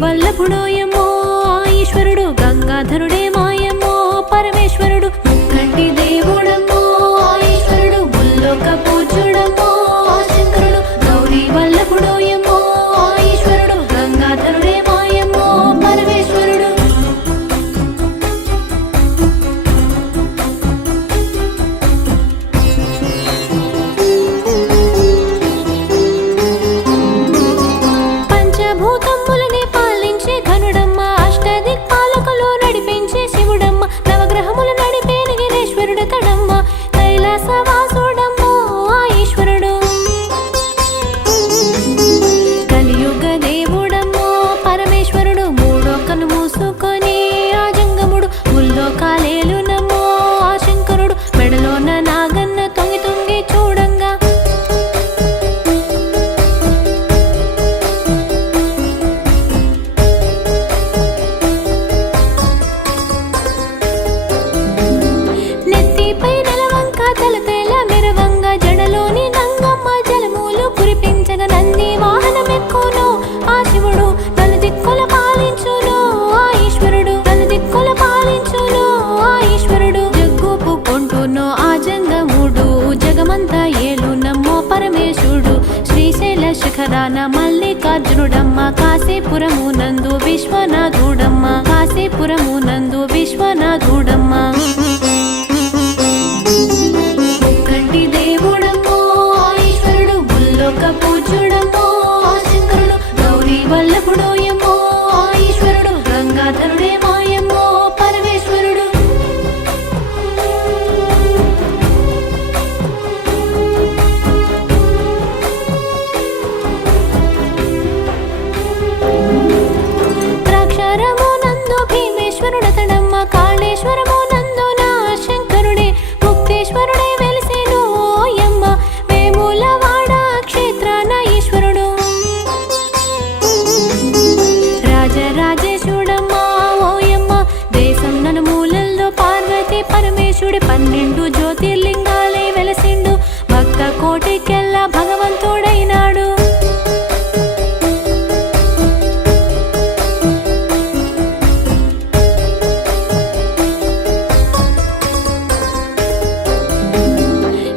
వల్లభుడోయమో ఈశ్వరుడు గంగాధరుడే మాయమో పరమేశ్వరుడు ముక్కంటి దేవుడమ్మో ఈశ్వరుడు ముల్లోక పూజ్యుడమ్మో శంకరుడు గౌరీ వల్లభుడోయమో ఈశ్వరుడు గంగాధరుడే మాయమో పరమేశ్వరుడు పంచభూతములని పాలించే ఘనుడమ్మ అష్టదిక్పాలకులు నడిపించే శివుడమ్మ నవగ్రహములు నడిపే నిగిరేశ్వరుడు తడమ్మ కైలాసవాసుడమ్మో ఈశ్వరుడు కలియుగ దేవుడమ్మో పరమేశ్వరుడు మూడో కన్ను మూసుకొని ఆ జంగముడు ముల్లోకాలేలునమ్మో ఆ శంకరుడు మెడలోన నాగన్న తొంగి తొంగి చూడంగా నెత్తిపై నెలవంక తలతేల మెరవంగ జడలోని గంగమ్మ జలమూలు కురిపించగా నంది వాహనమెక్కును ఆ శివుడు నలుదిక్కుల పాలించును ఆ ఈశ్వరుడు నలుదిక్కుల పాలించును ఆ ఈశ్వరుడు జగ్గుపు కొంటును ఆ జంగముడు జగమంతా ఏలునమ్మో పరమేశుడు శ్రీశైల శిఖరాన మల్లికార్జునుడమ్మ కాశీపురము నందు విశ్వనాథుడమ్మ కాశీపురము నందు విశ్వనాథుడమ్మ ముక్కంటి దేవుడమ్మో ఈశ్వరుడు ముల్లోక పూజ్యుడమ్మో శంకరుడు గౌరీ వల్లభుడోయమో ఈశ్వరుడు గంగాధరుడే మాయమో పరమేశ్వరుడు ద్రాక్షారము నందు భీమేశ్వరుడతడమ్మ కాళేశ్వరము నందు నా శంకరుడే ముక్తేశ్వరుడే వెలిసేను ఓయమ్మ వేములవాడ క్షేత్రాన ఈశ్వరుడు రాజరాజేశుడమ్మ ఓయమ్మ దేశం నలుమూలల్లో పార్వతి పరమేశుడి 12 జ్యోతిర్లింగాలే వెలసిండు భక్త కోటికెల్లా భగవంతుడైనాడు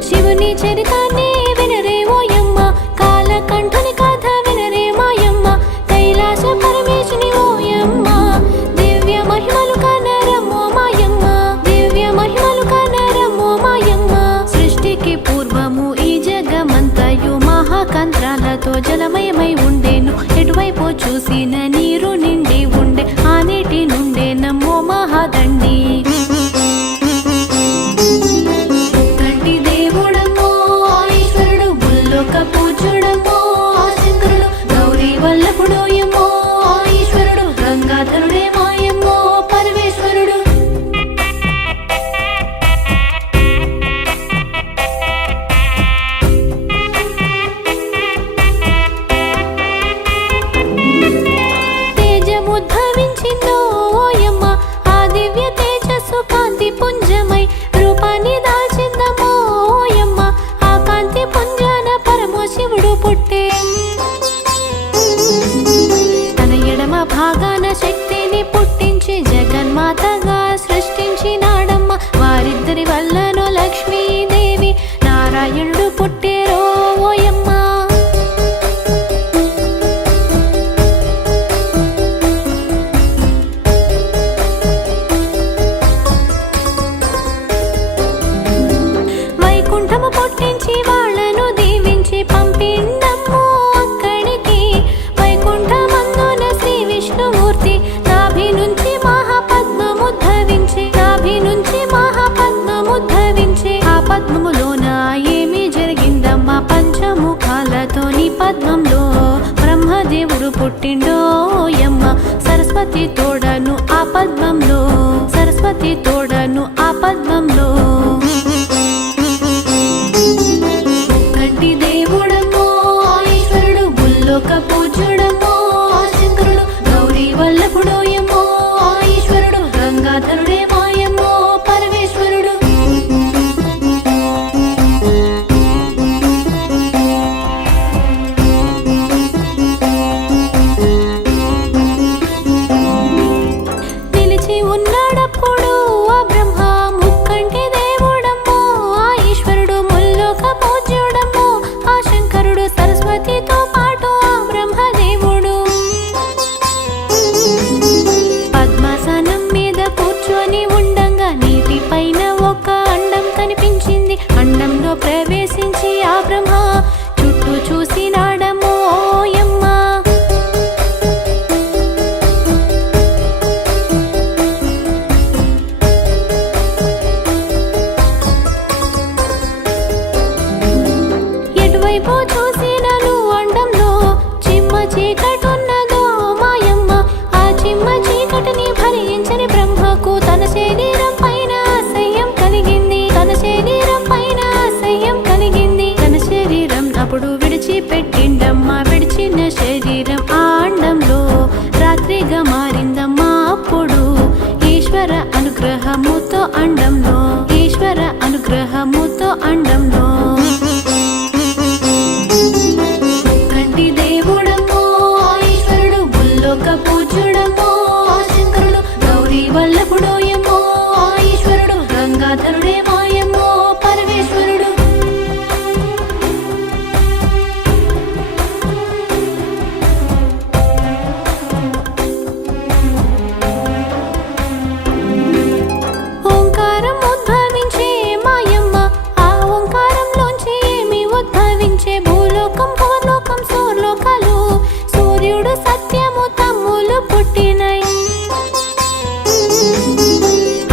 శివుని చరితాన్ని వినరే ఓయమ్మ కాలకంఠుని కథ వినరే మాయమ్మ కైలాస పరమేశుని ఓయమ్మ దివ్య మహిమలు కనరమ్మో మాయమ్మ దివ్య మహిమలు కనరమ్మో మాయమ్మ సృష్టికి పూర్వము ఈ జగమంతయు మహాకంత్రాలతో జలమయమై ఉండేను ఎటువైపు చూసిన నీరు నిండి ఉండే ఆ నీటి నుండే నమ్మో మహాదండి ముక్కంటి దేవుడమ్మో ఈశ్వరుడు ముల్లోక పూజ్యుడమ్మో శంకరుడు గౌరీ వల్లభుడోయమో ఈశ్వరుడు గంగాధరుడే మాయమ్మో పరమేశ్వరుడు తేజముద్భవించిందో ఓయమ్మ ఆ దివ్య తేజస్సు కాంతి పుంజమై రూపాన్ని దాల్చిందమ్మో ఓయమ్మ ఆ కాంతి పుంజాన పరమశివుడు పుట్టే తన ఎడమ భాగాన శక్తిని పుట్టించి జగన్మాతగా సృష్టించినాడమ్మ వారిద్దరి వల్లనో లక్ష్మీదేవి నారాయణుడు పుట్టేరో ఓయమ్మ వైకుంఠము పుట్టించి వాళ్ళను దీవించి పంపిండమ్మో అక్కడికి వైకుంఠమందున శ్రీ విష్ణుమూర్తి నాభి నుంచి మహాపద్మముద్భవించి ఆ పద్మములోన ఏమి జరిగిందమ్మా పంచముఖాలతోని పద్మంలో బ్రహ్మదేవుడు పుట్టిండో ఓయమ్మ సరస్వతి తోడను ఆ పద్మంలో సరస్వతి తోడను ఆ పద్మంలో ముక్కంటి దేవుడమ్మో ఈశ్వరుడు ముల్లోక పూజ్యుడమ్మో శంకరుడు గౌరీ వల్లభుడోయమో ఈశ్వరుడు గంగాధరుడే మాయమ్మో పరమేశ్వరుడు అనుగ్రహముతో అండంలో కంటి దేవుడమ్మో ఈశ్వరుడు ముల్లోక పూజ్యుడమ్మో శంకరుడు గౌరీ వల్లభుడోయమ్మో ఈశ్వరుడు గంగాధరుడే మాయమ్మో పరమేశ్వరుడు ఓంకారం ఉద్భవించే మాయమ్మ ఆ ఓంకారంలోంచి ఏమి ఉద్భవించే భూలోకం భూలోకం సూర్లోకాలు సూర్యుడు సత్యము తమ్ములు పుట్టినై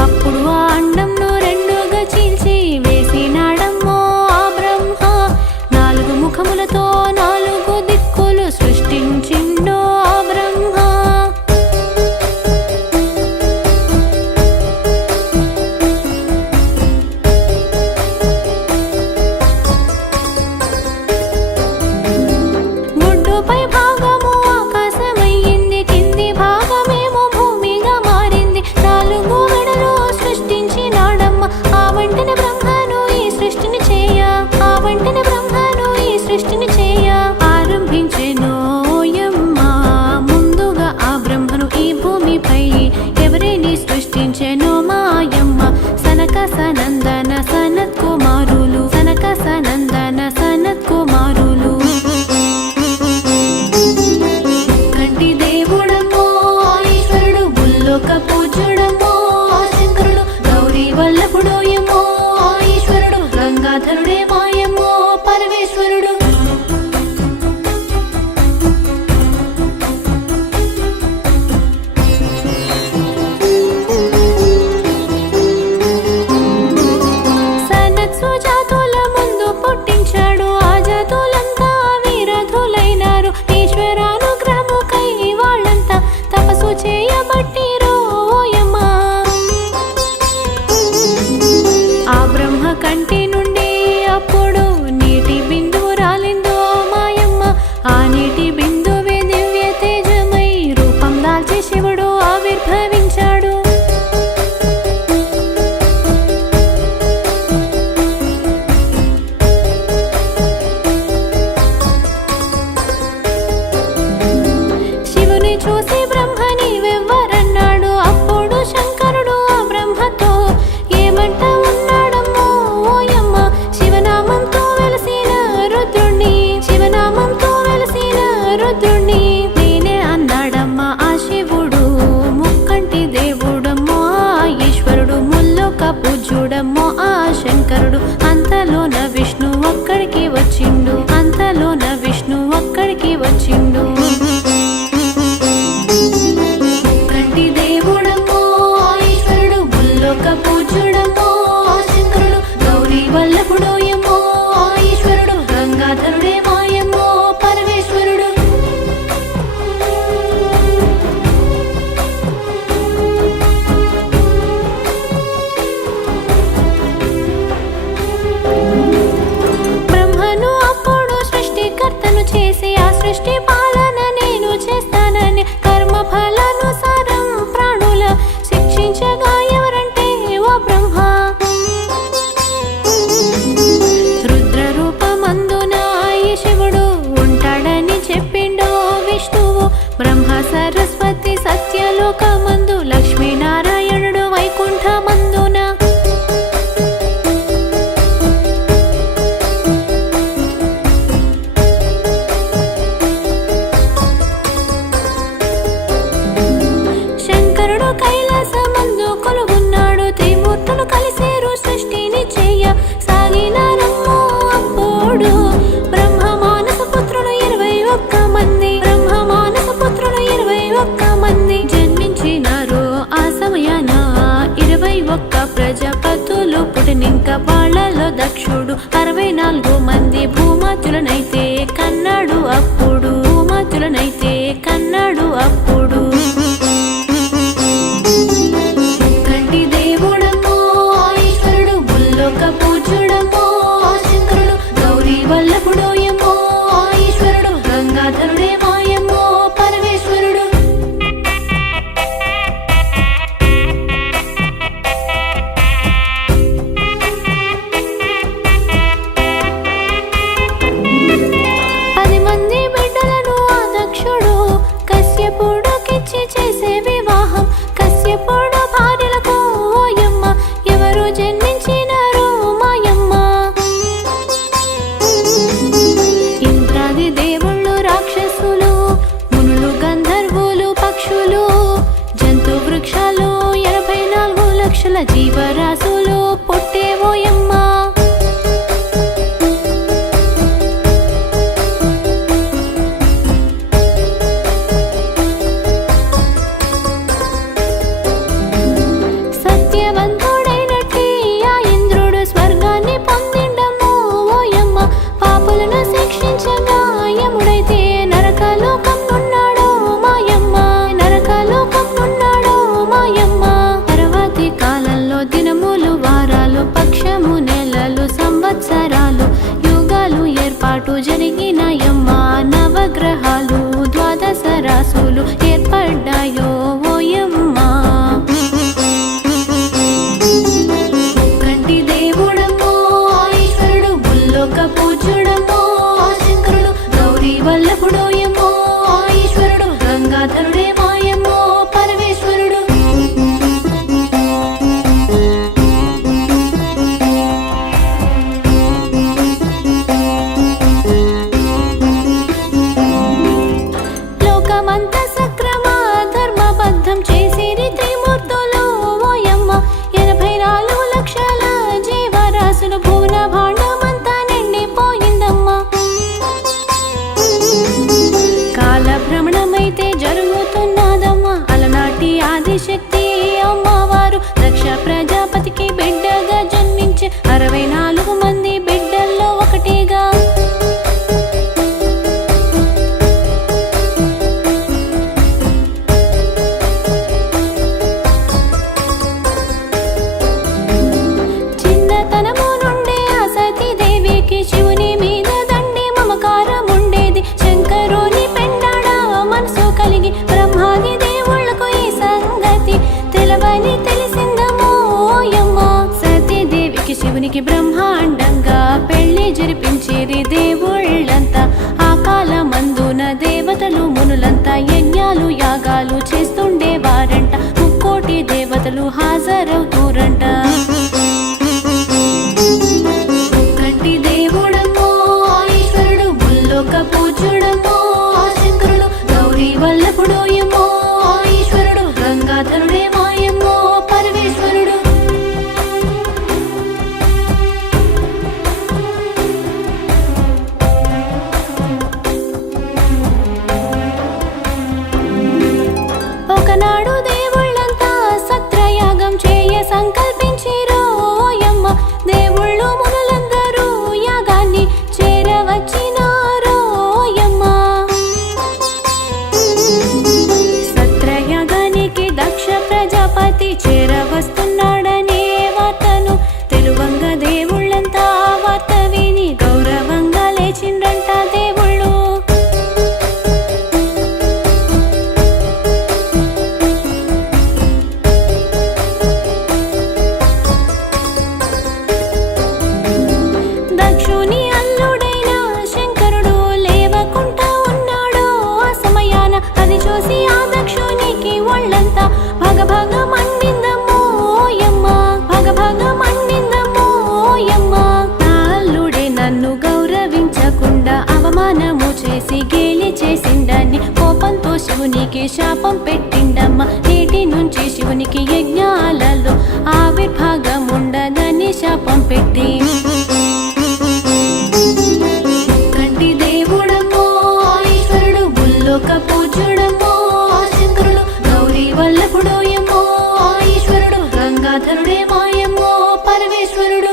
అప్పుడు ఆ అండంను రెండుగా చీల్చి వేసినాడమ్మో ఆ బ్రహ్మ నాలుగు ముఖములతో నాలుగు దిక్కులు సృష్టించిండో ఆ బ్రహ్మ గుడ్డుపై భాగము ఆకాశమయ్యింది కింది భాగమేమో భూమిగా మారింది నాలుగు వెడలు సృష్టించినాడమ్మ ఆ వంటిని బ్రహ్మను ఈ సృష్టిని చేయ ఆ వంటిని బ్రహ్మను ఈ సృష్టిని చేయ ఆరంభించెనోయమ్మ ముందుగా ఆ బ్రహ్మను ఈ భూమిపై ఎవరిని సృష్టించెనో మాయమ్మ సనక సనందన సనత్ కుమారులు సనక సనందన సనత్ కుమారులు కంటి దేవుడమ్మో ఈశ్వరుడు ముల్లోక పూజ్యుడమ్మో శంకరుడు గౌరీ వల్లభుడోయమ్మో ఈశ్వరుడు గంగాధరుడే మాయమ్మో పరమేశ్వరుడు సనత్సు జాతుల ముందు పుట్టించాడు ఆ జాతులంతా వీరధులైనారు ఈశ్వరానుగ్రహముకై వాళ్ళంతా తపస్సు చేయబట్టిరో ఓయమ్మా ఆ బ్రహ్మ కంటి నుండి అప్పుడు నీటి బిందువు రాలిందో మాయమ్మ ఆ నీటి బిందువే దివ్య తేజమై రూపం దాల్చి శివుడు ఆవిర్భవించాడు శివుని చూసి బ్రహ్మ నీవెవ్వరన్నాడు అప్పుడు శంకరుడు ఆ బ్రహ్మతో ఏమంట ఉన్నాడమ్మో ఓయమ్మ శివనామంతో వెలసిన రుద్రుణ్ణి శివనామంతో వెలసిన రుద్రుణ్ణి నేనే అన్నాడమ్మ ఆ శివుడు ముక్కంటి దేవుడమ్మో ఆ ఈశ్వరుడు ముల్లోక పూజ్యుడమ్మో ఆ శంకరుడు అంతలోన విష్ణు ఒక్కడికి వచ్చిండు అంతలోన విష్ణు ఒక్కడికి వచ్చిండు కంటి దేవుడమ్మో ఈశ్వరుడు ముల్లోక పూజ్యుడమ్మో శంకరుడు గౌరీ వల్లభుడోయమ్మో ఈశ్వరుడు గంగాధరుడే మాయమ్మో పరమేశ్వరుడు బ్రహ్మను అప్పుడు సృష్టికర్తను చేసి ఆ సృష్టి పాలన నేను చేస్తానని కర్మ ఫలానుసారం ప్రాణుల శిక్షించగా ఎవరంటే ఓ బ్రహ్మ రుద్ర రూపమందున ఈ శివుడు ఉంటాడని చెప్పిండో విష్ణువు బ్రహ్మ సరస్వతి సత్యలోకమందు లక్ష్మీనారాయణుడు వైకుంఠమందున శంకరుడు కైలాసమందు కొలుగున్నాడు త్రిమూర్తులు కలిసేరు సృష్టిని చెయ్య సాగినారమ్మో అప్పుడు బ్రహ్మ మానస పుత్రులు 21 మంది బ్రహ్మ మానస పుత్రులు 21 మంది జన్మించినారు ఆ సమయాన 21 ప్రజాపతులు పుట్టినింక వాళ్ళలో దక్షుడు 64 మంది భూమాతులనైతే కన్నాడు అప్పుడు భూమాతులనైతే కన్నాడు అప్పుడు కంటి దేవుడమ్మో ఈశ్వరుడు ముల్లోక పూజ్యుడమ్మో శంకరుడు గౌరీ వల్లభుడోయమ్మో ఈశ్వరుడు గంగాధరుడే మాయమ్మో పరమేశ్వరుడు ఆదిశక్తి అమ్మవారు దక్ష ప్రజాపతికి బిడ్డగా జన్మించే 64 మంది బిడ్డల్లో ఒకటిగా. చిన్నతనము నుండే ఆ సతీదేవికి శివుని మీద దండి మమకారం ఉండేది. శంకరుని పెండాడ మనసు కలిగి బ్రహ్మాది దేవుళ్లకు ఈ సంగతి తెలవని తెలిసిందమో యమ్మ. సతీదేవికి శివునికి బ్రహ్మాండంగా పెళ్లి జరిపించేరి దేవుళ్ళంతా. ఆ కాలమందున దేవతలు మునులంతా యజ్ఞాలు యాగాలు చేస్తుండేవారంట. 3 కోటి దేవతలు హాజరవుతూరంట. కంటి దేవుడమ్మో ఈశ్వరుడు ముల్లోక పూజుడమ్మో శంకరుడు. గౌరీ వల్లభుడు యమ్మో ఈశ్వరుడు. గంగాధరుడే మాయమ్మో పరమేశ్వరుడు. ఒకనాడు దేవుళ్ళంతా సత్రయాగం చేయ సంకల్పించిరో యమ్మ. దేవుళ్ళు మునులందరూ యాగాన్ని చేరవచ్చినారో యమ్మ. సత్రయాగానికి దక్ష ప్రజాపతి చేరవస్తున్నాడనే వార్తను తెలువంగ దేవుళ్ళంతా వార్త విని గౌరవంగా లేచిండ్రంట దేవుళ్ళు. దక్షుని అల్లుడైన శంకరుడు లేవకుంటా ఉన్నాడో ఆ సమయాన. అది చూసి ఆ దక్షునికి ఒళ్ళంతా భగభగ మండిందమ్మో యమ్మ. భగభగ మండిందమ్మో యమ్మ. నా అల్లుడే నన్ను గౌరవించకుండా అవమానము చేసి గేలి చేసిండని కోపంతో శివునికి శాపం పెట్టిండమ్మ. నేటి నుంచి శివునికి యజ్ఞాలలో ఆవిర్భాగం ఉండదని శాపం పెట్టి. కంటి దేవుడమ్మో ఈశ్వరుడు. ముల్లోక పూజుడమ్మో శంకరుడు. గౌరీ వల్లభుడు యమ్మో ఈశ్వరుడు. గంగాధరుడే మాయమ్మో పరమేశ్వరుడు.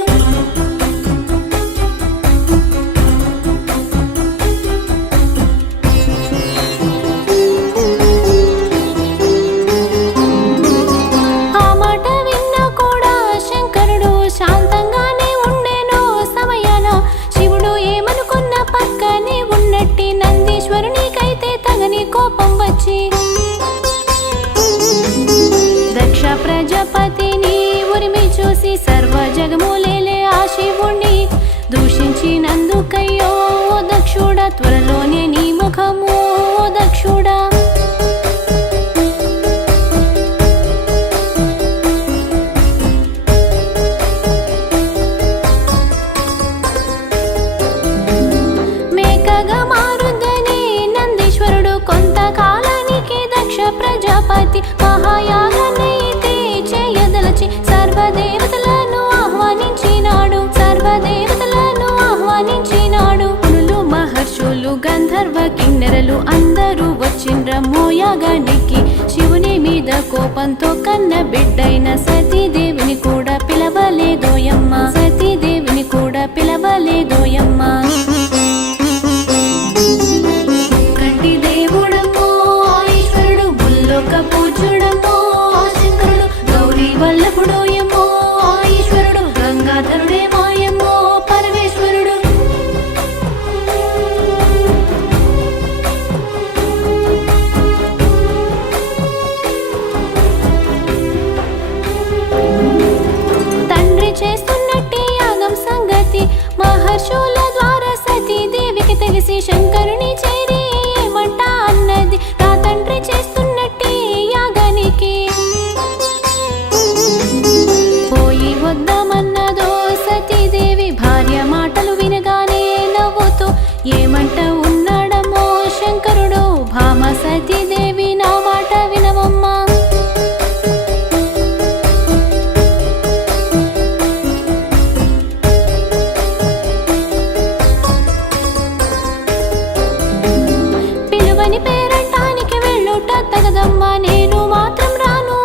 ఆ మాట విన్నా కూడా శంకరుడు శాంతంగానే ఉండేనో సమయాన. శివుడు ఏమనుకున్న పక్కనే ఉన్నట్టి నందీశ్వరునికైతే తగని కోపం వచ్చి దక్ష ప్రజాపతిని ఉరిమి చూసి సర్వ జగములేలే ఆ శివుణ్ణి దూషించినందుకయ్యో దక్షుడా. త్వరలోనే నీ ముఖము దక్షుడా. మేకగా మారుందని నందీశ్వరుడు కొంతకాలానికి దక్ష ప్రజాపతి మహాయాగాన్నైతే చేయదలచి సర్వదేవతలను ఆహ్వానించినాడు. సర్వదేవతలను ఆహ్వానించినాడు. మునులు మహర్షులు గంధర్వ కిన్నెరలు అందరూ వచ్చిండ్రమ్మో యాగానికి. శివుని మీద కోపంతో కన్న బిడ్డైన సతీదేవిని కూడా పిలవలేదోయమ్మ. సతీదేవిని కూడా పిలవలేదోయమ్మ. కంటి దేవుడమ్మో ఈశ్వరుడు. ముల్లోక పూజుడమ్మో శంకరుడు. గౌరీ వల్లభుడు యమ్మో ఈశ్వరుడు. గంగాధరుడే మాయమ్మో పరమేశ్వరుడు. తండ్రి చేస్తున్నట్టే యాగం సంగతి మహర్షుల ద్వారా సతీదేవికి తెలిసి శంకరుని చేరి ఏమంట అన్నది. నా తండ్రి చేస్తున్నట్టే యాగానికి పోయి వద్దామన్నదో సతీదేవి. భార్య మాటలు వినగానే నవ్వుతూ ఏమంట ఉన్నాడమ్మో శంకరుడు. భామ సతీదేవి నా మాట వినవమ్మా. పిలువని పేరంటానికి వెళ్ళుట తగదమ్మా. నేను మాత్రం రాను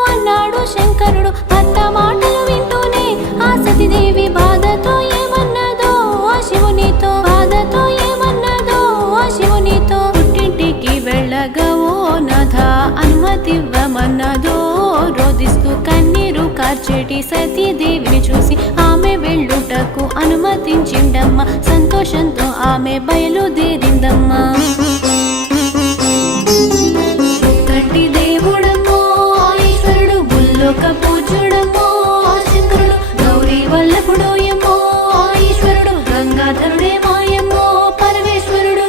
ఓ నాథ అనుమతివ్వమన్నదో రోదిస్తూ కన్నీరు కార్చేటి సతీదేవిని చూసి ఆమె వెళ్ళుటకు అనుమతించిండమ్మ. సంతోషంతో ఆమె బయలుదేరిందమ్మా. కంటి దేవుడమ్మో ఈశ్వరుడు భూలోక పూజ్యుడమ్మో శంకరుడు గౌరీ వల్లభుడోయమ్మో ఈశ్వరుడు గంగాధరుడే మాయమ్మో పరమేశ్వరుడు.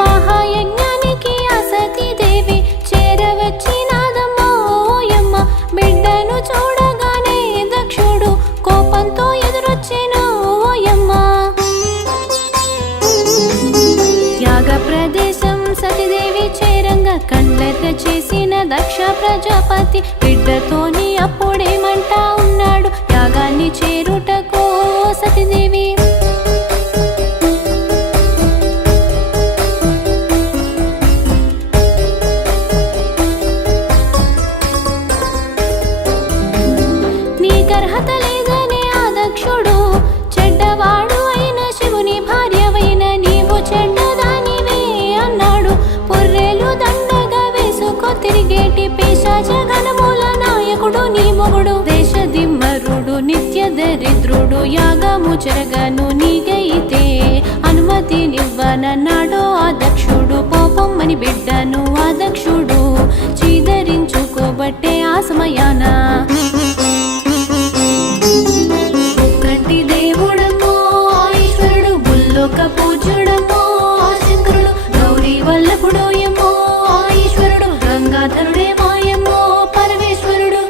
మహాయజ్ఞానికి ఆ సతీదేవి చేరవచ్చినాదమ్మో ఓయమ్మ. బిడ్డను చూడగానే దక్షుడు కోపంతో ఎదురొచ్చెను ఓయమ్మ. యాగ ప్రదేశం సతీదేవి చేరంగా కండ్లెర్ర చేసిన దక్ష ప్రజాపతి బిడ్డతోని అప్పుడేమంటా ఉన్నాడు యాగాన్ని చేరుటకో సతీదేవి. నీకర్హత లేదనే ఆ దక్షుడు చెడ్డవాడు అయిన శివుని భార్యవైన నీవు చెడ్డదానివే అన్నాడు. పొర్రెలు దండగా వేసుకో తిరిగేటి పేశాచ గణముల నాయకుడు నీ మొగుడు. దేశదిమ్మరుడు నిత్య దరిద్రుడు యాగము చెరగను నీకైతే అనుమతినివ్వనన్నాడో ఆ దక్షుడు. పోపమ్మని బిడ్డను ఆ దక్షుడు చీదరించుకోబట్టే ఆ సమయాన కంటి దేవుడమ్మో ఈశ్వరుడు భూలోక పూజ్యుడమ్మో శంకరుడు గౌరీ వల్లభుడోయమ్మో ఈశ్వరుడు గంగాధరుడే మాయమ్మో పరమేశ్వరుడు.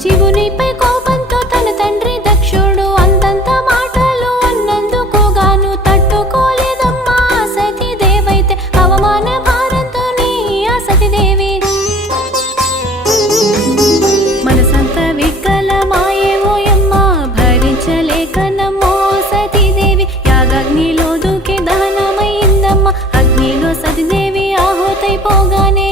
శివునిపై కోపంతో తన తండ్రి దక్షుడు అంతంత మాటలు అన్నందుకు గాను తట్టుకోలేదమ్మా సతీదేవైతే అవమాన భారంతో ఆ సతీదేవి. మనసంత వికలమాయే ఓయమ్మ భరించలేకనమ్మో సతీదేవి. యాగాగ్నిలో దూకి దహనమైందమ్మ. అగ్నిలో సతీదేవి ఆహుతైపోగానే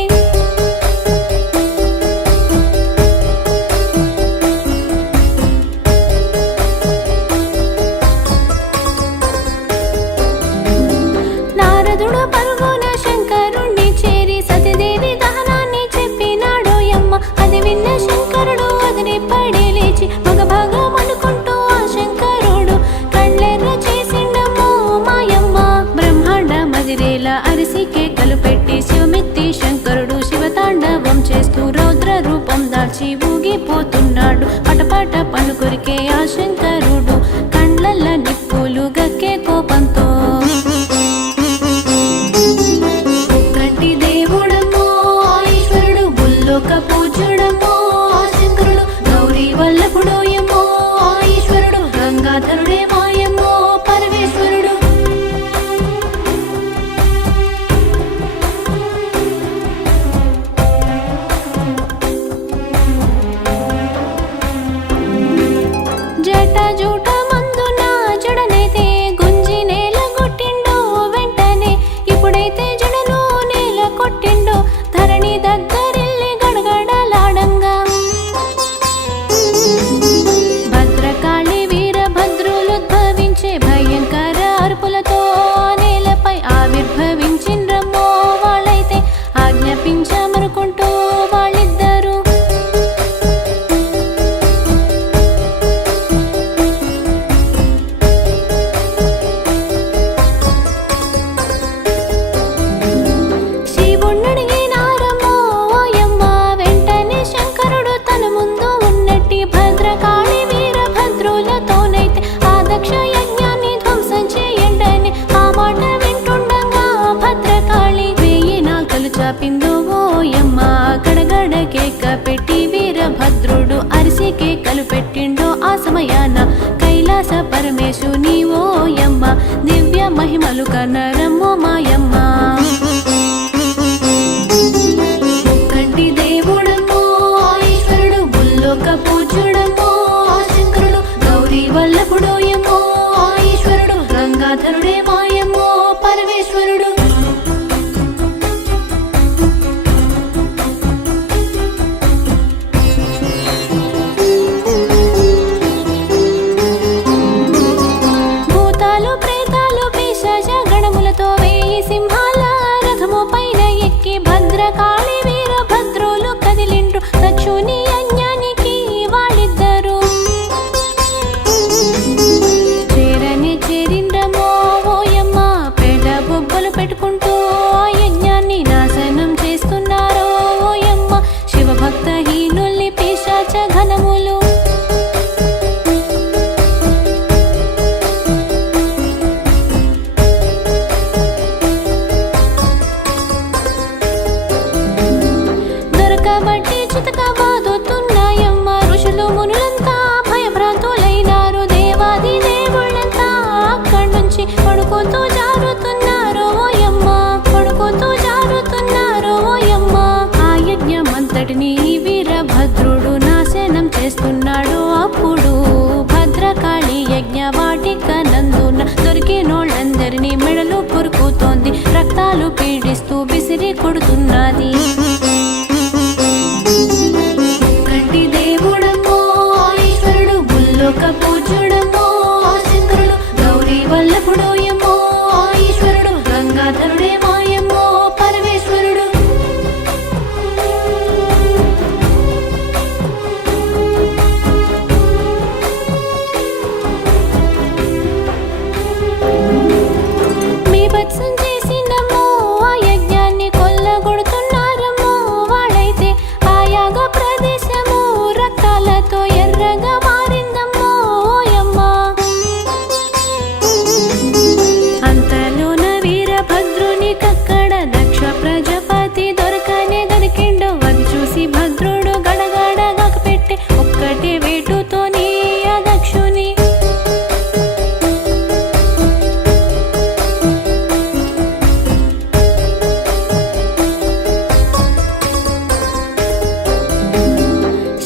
నారదుడు పరుగున శంకరుణ్ణి చేరి సతీదేవి దహనాన్ని చెప్పినాడోయమ్మ. అది విన్న శంకరుడు అదిని పడి లేచి మగభాగమనుకుంటూ ఆ శంకరుడు కళ్ళెర్ర చేసిండమ్మో మాయమ్మ. బ్రహ్మాండ మదిరేలా అరిసికే కలుపెట్టి శివమెత్తి శంకరుడు శివతాండవం చేస్తూ రౌద్ర రూపం దాల్చి ఊగిపోతున్నాడు. పటపట పలుకొరికే ఆ శంకరుడు కండ్లల్ల నిప్పులు గక్కే కోపంతో. కంటి దేవుడమ్మో ఈశ్వరుడు భూలోక పూజ్యుడమ్మో శంకరుడు గౌరీ వల్లభుడోయమ్మో ఈశ్వరుడు గంగాధరుడే మాయమ్మో పరమేశ్వరుడు. జటాజూట మందున జడనైతే గుంజి నేల కొట్టిండో వెంటనే. ఇప్పుడైతే జడను నేల కొట్టిండో ధరణి దగ్గరెళ్ళి గడగడలాడంగా. భద్రకాళి వీరభద్రులుద్భవించే భయంకర అరుపులతో నేలపై ఆవిర్భవించిండ్రమ్మో వాళ్ళైతే ఆజ్ఞాపించమనుకుంటూ వాళ్ళిద్దరూ. శివుణ్ణడిగినారమ్మో ఓయమ్మ. వెంటనే శంకరుడు తన ముందు ఉన్నట్టి భద్రకాళి వీరభద్రులతోనైతే ఆ దక్ష యజ్ఞాన్ని ధ్వంసం చేయండని ఆ మాట వింటుండగా భద్రకాళి 1000 నాగలు చాపిందో ఓయమ్మ. గడగడ కేక పెట్టి వీరభద్రుడు అరిసి కేకలు పెట్టిండో ఆ సమయాన కైలాస పరమేశుని ఓయమ్మ. దివ్య మహిమలు కనరమ్మో మాయమ్మ. కంటి దేవుడమ్మో ఈశ్వరుడు భూలోక పూజ్యుడమ్మో శంకరుడు గౌరీ వల్లభుడోయమ్మో గంగాధరుడే మాయమ్మో పరమేశ్వరుడు. భూతాలు ప్రేతాలు పిశాచ గణములతో వేయి సింహాల రథము పైన ఎక్కి భద్రకాళి వీరభద్రులు కదిలిండ్రు. దక్షుని యజ్ఞానికి వాళ్ళిద్దరు చేరని చేరిండ్రమో ఓయమ్మ. పేడ బొబ్బలు పెట్టుకుంటూ ఆ యజ్ఞాన్ని నాశనం చేస్తున్నారో ఓయమ్మ. శివభక్త హీనుల్ని పిశాచ ఘనములు దొరకబట్టి చితకబాదుతున్నాయమ్మ. ఋషులు మునులంతా భయభ్రాంతులైనారు. దేవాది దేవుళ్ళంతా అక్కడి నుంచి పడుకోతూ జారుతున్నారు ఓయమ్మ. పడుకోతూ జారుతున్నారు ఓయమ్మ. ఆ యజ్ఞమంతటిని వీరభద్రుడు నాశనం చేస్తున్నాడు. అప్పుడు భద్రకాళి యజ్ఞ వాటిక నందున దొరికినోళ్ళందరినీ మెడలు కొరుకుతోంది. రక్తాలు పీడిస్తూ విసిరి కొడుతున్నది. కంటి దేవుడమ్మో ఈశ్వరుడు ముల్లోక పూజ్యుడమ్మో శంకరుడు. గౌరీ వల్లభుడోయమ్మో ఈశ్వరుడు. గంగాధరుడే మాయమ్మో పరమేశ్వరుడు. బీభత్సం చేసినమ్మో ఆ యజ్ఞాన్ని కొల్లగొడుతున్నారమ్మో వాళ్ళైతే. ఆ యాగ ప్రదేశము రక్తాలతో ఎర్రగా మారిందమ్మో ఓయమ్మ. అంతలోన వీరభద్రుని కక్కడ దక్ష ప్రజాపతి దొరికిండు. అది చూసి భద్రుడు గడగడగా పెట్టి ఒక్కటే వేటుతోని ఆ దక్షుని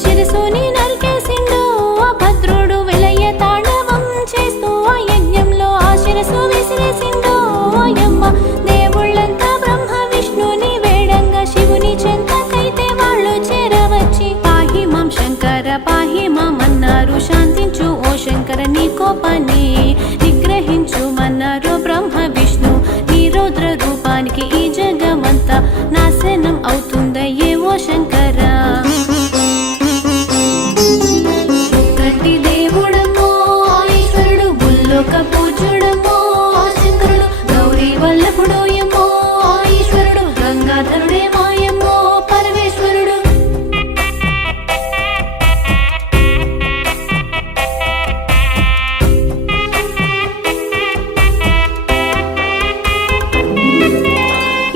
శిరసుని నరికేసిండు. ఆ భద్రుడు విలయ తాండవం చేస్తూ ఆ యజ్ఞంలో ఆ శిరసు విసిరేసిండు ఓయమ్మ. దేవుళ్ళంతా బ్రహ్మ విష్ణుని వేడంగా శివుని చెంతకైతే వాళ్ళు చేరవచ్చి పాహి మాం శంకర పాహి మాం అన్నారు. శాంతించు ఓ శంకర నీ కోపాన్ని నిగ్రహించుమన్నారు బ్రహ్మ విష్ణు. నీ రౌద్ర రూపానికి ఈ జగమంతా నాశనం అవుతుందయ్యే ఓ శంకర. కంటి దేవుడమ్మో ఈశ్వరుడు. ముల్లోక పూజ్యుడమ్మో శంకరుడు. గౌరీ వల్లభుడోయమ్మో ఈశ్వరుడు. గంగాధరుడే మాయమ్మో పరమేశ్వరుడు.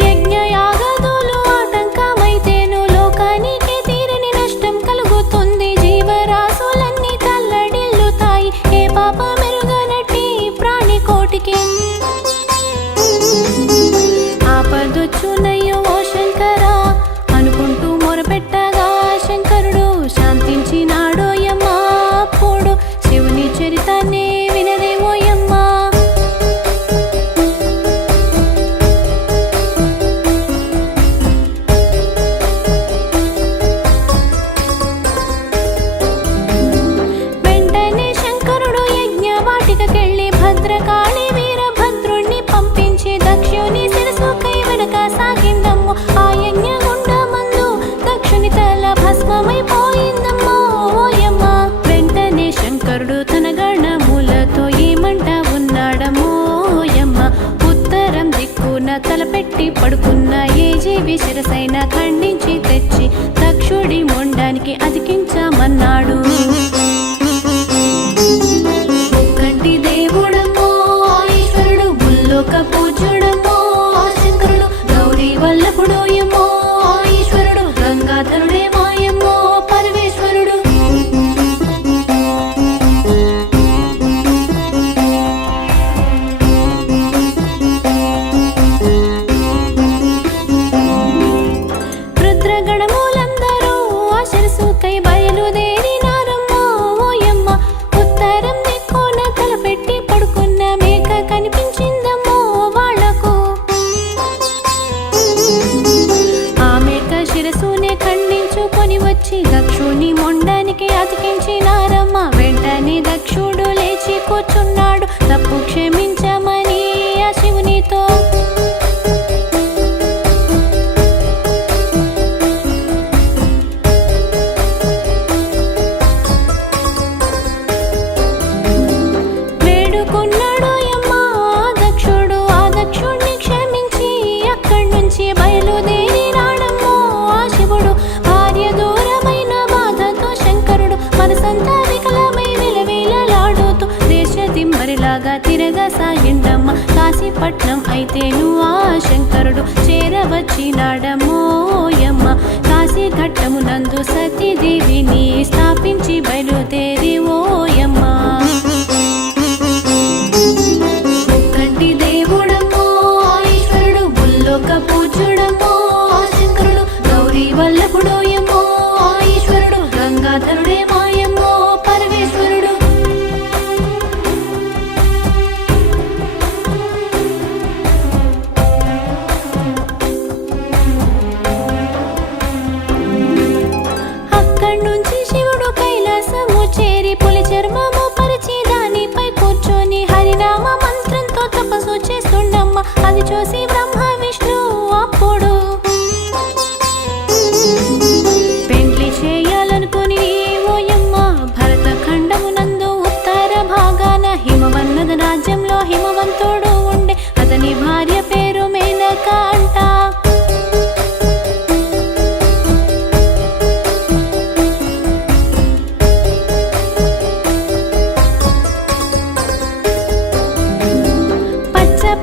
యజ్ఞయాగాదులు ఆటంకమైతేను లోకానికి తీరని నష్టం కలుగుతుంది. జీవరాశులన్నీ తల్లడిల్లుతాయి. ఏ పాప మెరుగనట్టి ప్రాణికోటికి ఆపదొచ్చునయ్యో ఓ శంకర అనుకుంటూ మొరపెట్టగా శంకరుడు శాంతించినాడోయమ్మ. అప్పుడు శివుని చరితాన్ని వినదేవోయమ్మ. వెంటనే శంకరుడు యజ్ఞ వాటికకెళ్ళి భద్రకాళి వీరభద్రుణ్ణి పంపించి దక్షుని శిరసుకై వెనక సాగిందమ్మో. ఆ యజ్ఞ గుండమందు దక్షుని తల భస్మమైపోయిందమ్మో ఓయమ్మ. వెంటనే శంకరుడు తన గణములతో ఏమంట ఉన్నాడమ్మో ఓయమ్మ. ఉత్తరం దిక్కున తలపెట్టి పడుకున్న ఏ జీవి శిరసైన ఖండించి తెచ్చి దక్షుడి మొండానికి అతికించమన్నాడు. కంటి దేవుడమ్మో ఈశ్వరుడు. ముల్లోక పూజ్యుడమ్మో శంకరుడు. గౌరీ వల్లభుడోయమ్మో ఈశ్వరుడు. గంగాధరుడే మాయమ్మో పరమేశ్వరుడు. రుద్రగణములందరూ ఆ శిరసుకై బయలుదేరినారమ్మో శంకరుడిలాగా తిరగసాగిండమ్మ. కాశీపట్నం అయితేను ఆ శంకరుడు చేరవచ్చినాడమ్మోయమ్మ. కాశీ ఘట్టమునందు సతీదేవిని స్థాపించి బయలుదేరి ఓయమ్మ. కంటి దేవుడమ్మో ఈశ్వరుడు బుల్లోక పూజుడమ్మో శంకరుడు. గౌరీ వల్లభుడోయమ్మో ఈశ్వరుడు. గంగాధరుడే మాయమ్మో పరమేశ్వరుడు. అక్కడ్నుంచి శివుడు కైలాసము చేరి పులి చర్మము పరిచి దానిపై కూర్చొని హరినామ మంత్రంతో తపస్సు చేస్తుండమ్మ. అది చూసి బ్రహ్మ విష్ణు అప్పుడు పెండ్లి చేయాలనుకుని ఓయమ్మ భరత ఖండమునందు ఉత్తర భాగాన హిమవన్నద రాజ్యంలో హిమవంతుడు ఉండే. అతని భార్య పేరు మేనక అంట.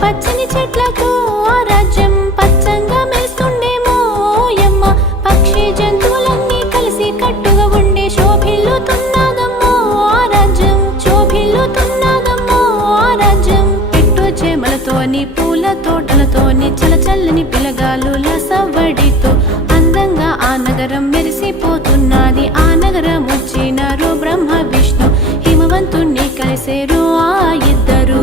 పచ్చని చెట్లతో ఆ రాజ్యం పచ్చంగా మెరుస్తుండేమో ఓయమ్మ. పక్షి జంతువులన్నీ కలిసి కట్టుగా ఉండే శోభిల్లుతున్నదమ్మో ఆ రాజ్యం. శోభిల్లుతున్నదమ్మో ఆ రాజ్యం. చెట్టు చేమలతోని పూల తోటలతోని చలచల్లని పిలగాలుల సవ్వడితో అందంగా ఆ నగరం మెరిసిపోతున్నది. ఆ నగరం వచ్చినారు బ్రహ్మ విష్ణు హిమవంతుణ్ణి కలిసేరు ఆ ఇద్దరు.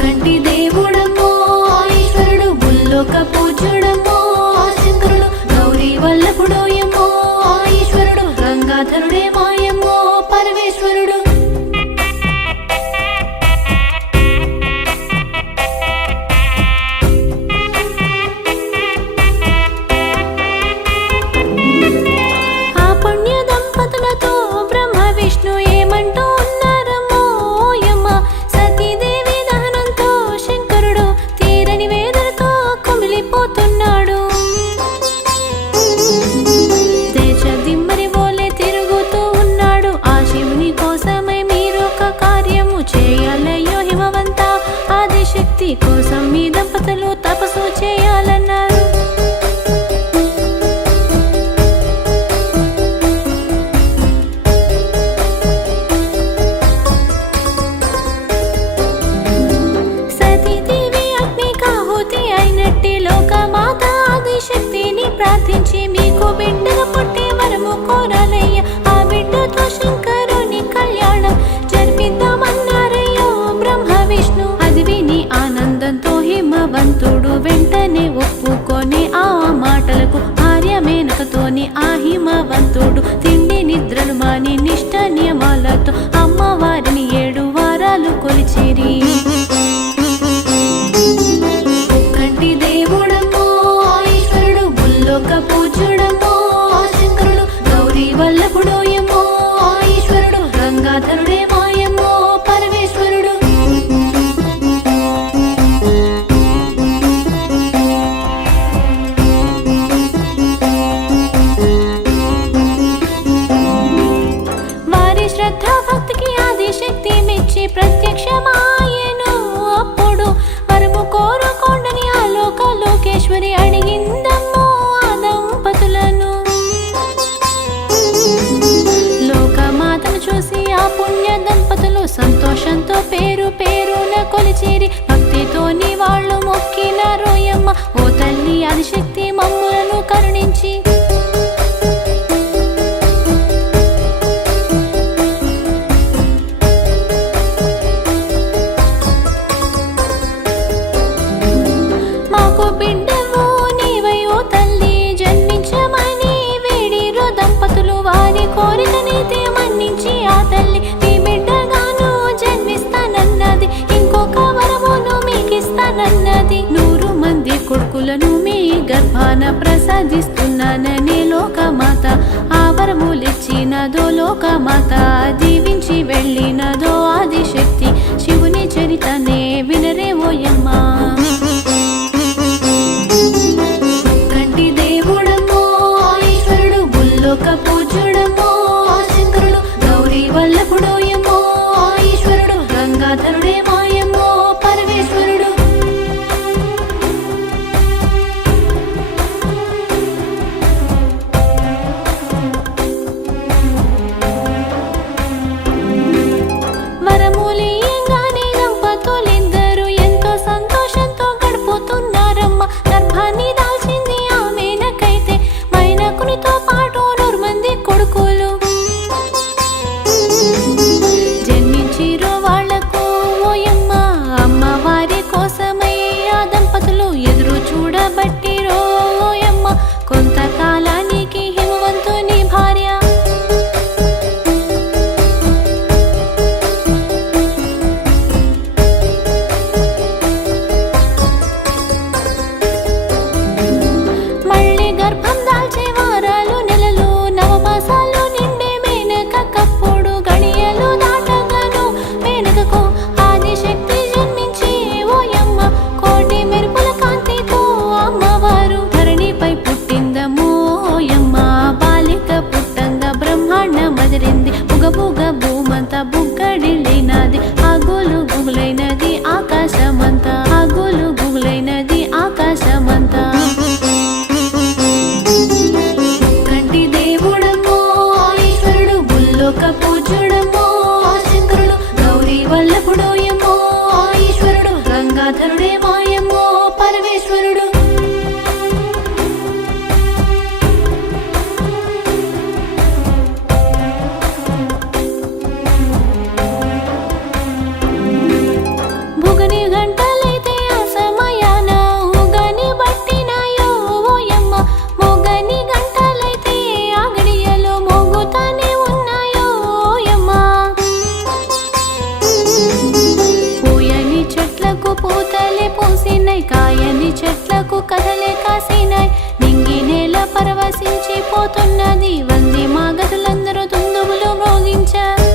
కంటి దేవుడమ్మో ఈశ్వరుడు బుల్లోక పూజుడమ్మో శంకరుడు. గౌరీ వల్లభుడోయమ్మో ఈశ్వరుడు. గంగాధరుడే మాయమ్మో పరమేశ్వరుడు. ఆ పుణ్య దంపతులతో బ్రహ్మ విష్ణు ఏమంటూ ఉన్నారమ్మో ఓయమ్మ. సతీదేవి దహనంతో శంకరుడు తీరని వేదనతో కుమిలిపోతున్నాడు. తేజ దిమ్మరి వోలే తిరుగుతూ ఉన్నాడు. ఆ శివుని కోసమై మీరొక కార్యము చేయాలయ్యో హిమవంత. ఆదిశక్తి కోసం మీ దంపతులు తపస్సు చేయాలన్నారు. సతీదేవి అగ్నికాహుతి అయినట్టి లోకమాత ఆదిశక్తిని ప్రార్థించి మీకు బిడ్డగా పుట్టే వరము కోరాలయ్య. ఆ బిడ్డతో శంకరుని కళ్యాణం జరిపిద్దామన్నారయ్యో బ్రహ్మ విష్ణు. అది విని ఆనందంతో హిమవంతుడు వెంటనే ఒప్పుకొని ఆ మాటలకు భార్య మేనకతోని ఆ హిమవంతుడు తిండి నిద్రలు మాని నిష్ట నియమాలతో అమ్మవారిని 7 వారాలు కొలిచిరి. కంటి దేవుడమ్మో ఈశ్వరుడు బుల్లోక పూజుడమ్మో శంకరుడు. గౌరీ వల్లభుడోయమ్మో ఈశ్వరుడు. గంగాధరుడే మాయమ్మో పరమేశ్వరుడు. వారి శ్రద్ధ భక్తికి ఆదిశక్తి మెచ్చి ప్రత్యక్షమాయెను. అప్పుడు వరము కోరుకోండని ఆ లోకేశ్వరి అడిగిందమ్మో ఆ దంపతులను. లోకమాతను చూసి ఆ పుణ్య దంపతులు సంతోషంతో పేరున కొలిచిరి. భక్తితోని వాళ్ళు మొక్కినారోయమ్మ. ఓ తల్లి ఆదిశక్తి మమ్ములను కరుణించి మాకు బిడ్డవు నీవై ఓ తల్లి జన్మించమని వేడిరో దంపతులు. వారి కోరికనైతే మన్నించి ఆ తల్లి మీ బిడ్డగాను జన్మిస్తానన్నది. ఇంకొక వరమును మీకిస్తానన్నది. 100 మంది కొడుకులను మీ గర్భాన ప్రసాదిస్తున్నానని లోకమాత ఆ వరములిచ్చినదో లోకమాత. దీవించి వెళ్ళినదో ఆదిశక్తి శివుని చరితనే వినరే ఓయమ్మ. కంటి దేవుడమ్మో ఈశ్వరుడు బుల్లోక పూజుడమ్మో శంకరుడు. గౌరీ వల్లభుడోయమ్మో గంగాధరుడే మాయమ్మో పరమేశ్వరుడు. భుగని గంటలైతే ఆ సమయాన ఊగని బట్టినాయో ఓయమ్మ. మొగని గంటలైతే ఆ గడియలో మోగుతానే ఉన్నాయో ఓయమ్మ. పూయని చెట్లకు పూతలే పూసినాయి, కాయని చెట్లకు కథలే కాసినాయి. నింగి నేల పరవశించిపోతున్నది, వంది మాగదులందరూ దుందుములు మ్రోగించారు.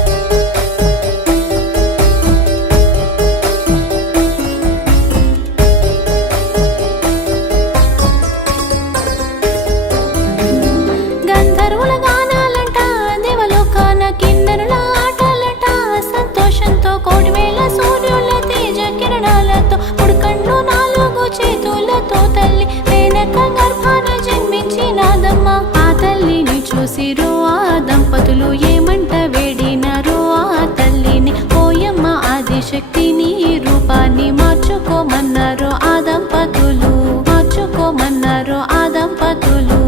గంధర్వుల గానాలంట, దేవలోకాన కిన్నరుల ఆటలంట. సంతోషంతో కోటివేల సూర్యుల తేజ కిరణాలతో, మూడు కళ్ళు నాలుగు చేతులతో తల్లి వెనక గర్భాన జన్మించినాదమ్మ. ఆ తల్లిని చూసిరో ఆ దంపతులు ఏమంట వేడినారో ఆ తల్లిని. ఓయమ్మ ఆదిశక్తిని రూపాన్ని మార్చుకోమన్నారో ఆ దంపతులు, మార్చుకోమన్నారో ఆ దంపతులు.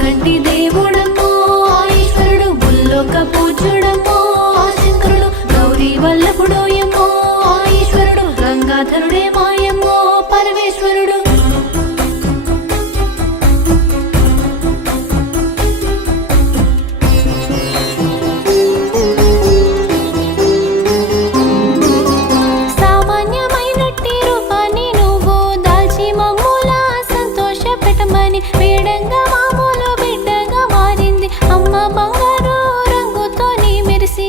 కంటి దేవుడమ్మో ఈశ్వరుడు, ముల్లోక పూజ్యుడమ్మో శంకరుడు. గౌరీ వల్లభుడోయమ్మో ఈశ్వరుడు, గంగాధరుడే మాయమ్మో పరమేశ్వరుడు. సామాన్యమైనట్టి రూపాన్ని నువ్వు దాల్చి మమ్ముల సంతోష పెట్టమని వేడంగా మామూలు బిడ్డగా మారింది అమ్మ బంగారు రంగుతో నీ మెరిసి.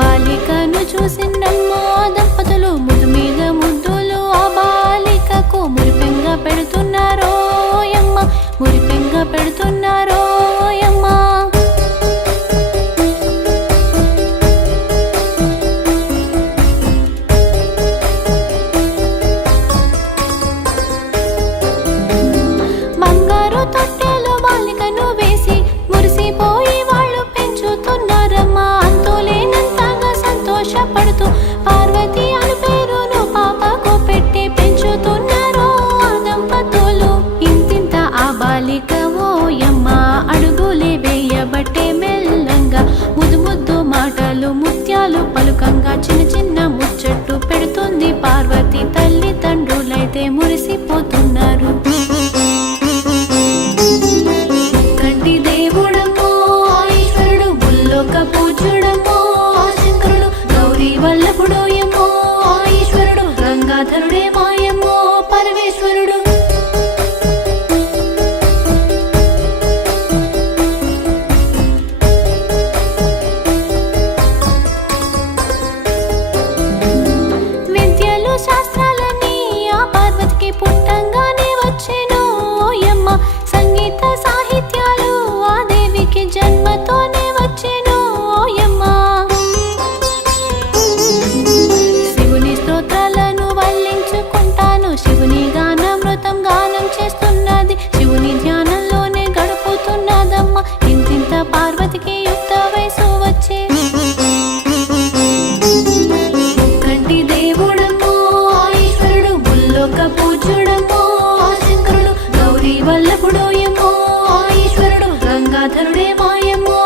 బాలికను చూసిండమ్మో దంపతులు, ముద్దు మీద ముద్దులు ఆ బాలికకు మురిపెంగా పెడుతున్నారో యమ్మ, మురిపెంగా పెడుతున్నారో యమ్మ. బంగారు తొట్టెలో బాలికను వేసి మురిసిపోయి వాళ్ళు పెంచుతున్నారమ్మా. అంతులేనంతగా సంతోషపడుతూ పార్వతి అను పేరును పాపకు పెట్టి పెంచుతున్నారు ఆ దంపతులు. ఇంతింత ఆ బాలిక ఓయమ్మ అడుగులే వేయబట్టే మెల్లంగా, ముద్దు ముద్దు మాటలు ముత్యాలు పలుకంగా చిన్న చిన్న ముచ్చట్టు పెడుతుంది పార్వతి. తల్లిదండ్రులైతే మురిసిపోతున్నారు. కంటి దేవుడమ్మో ఈశ్వరుడు, ముల్లోక పూజ్యుడమ్మో శంకరుడు. గౌరీ వల్లభుడోయమ్మో ఈశ్వరుడు, గంగాధరుడే మాయమ్మో పరమేశ్వరుడు. విద్యలు శాస్త్రాలని ఆ పార్వతికి పుట్టంగానే వచ్చెను ఓయమ్మ. సంగీత సాహిత్యాలు ఆ దేవికి జన్మతోనే వచ్చెను ఓయమ్మ. శివుని స్తోత్రాలను వల్లించుకుంటాను, శివుని గానామృతం గానం చేస్తున్నది, శివుని ధ్యానంలోనే గడుపుతున్నదమ్మ. ఇంతింత పార్వతికి యుక్త వయసు వచ్చే. కంటి దేవుడమ్మో ఈశ్వరుడు, ముల్లోక పూజ్యుడమ్మో శంకరుడు. గౌరీ వల్లభుడోయమ్మో ఈశ్వరుడు, గంగాధరుడే మాయమ్మో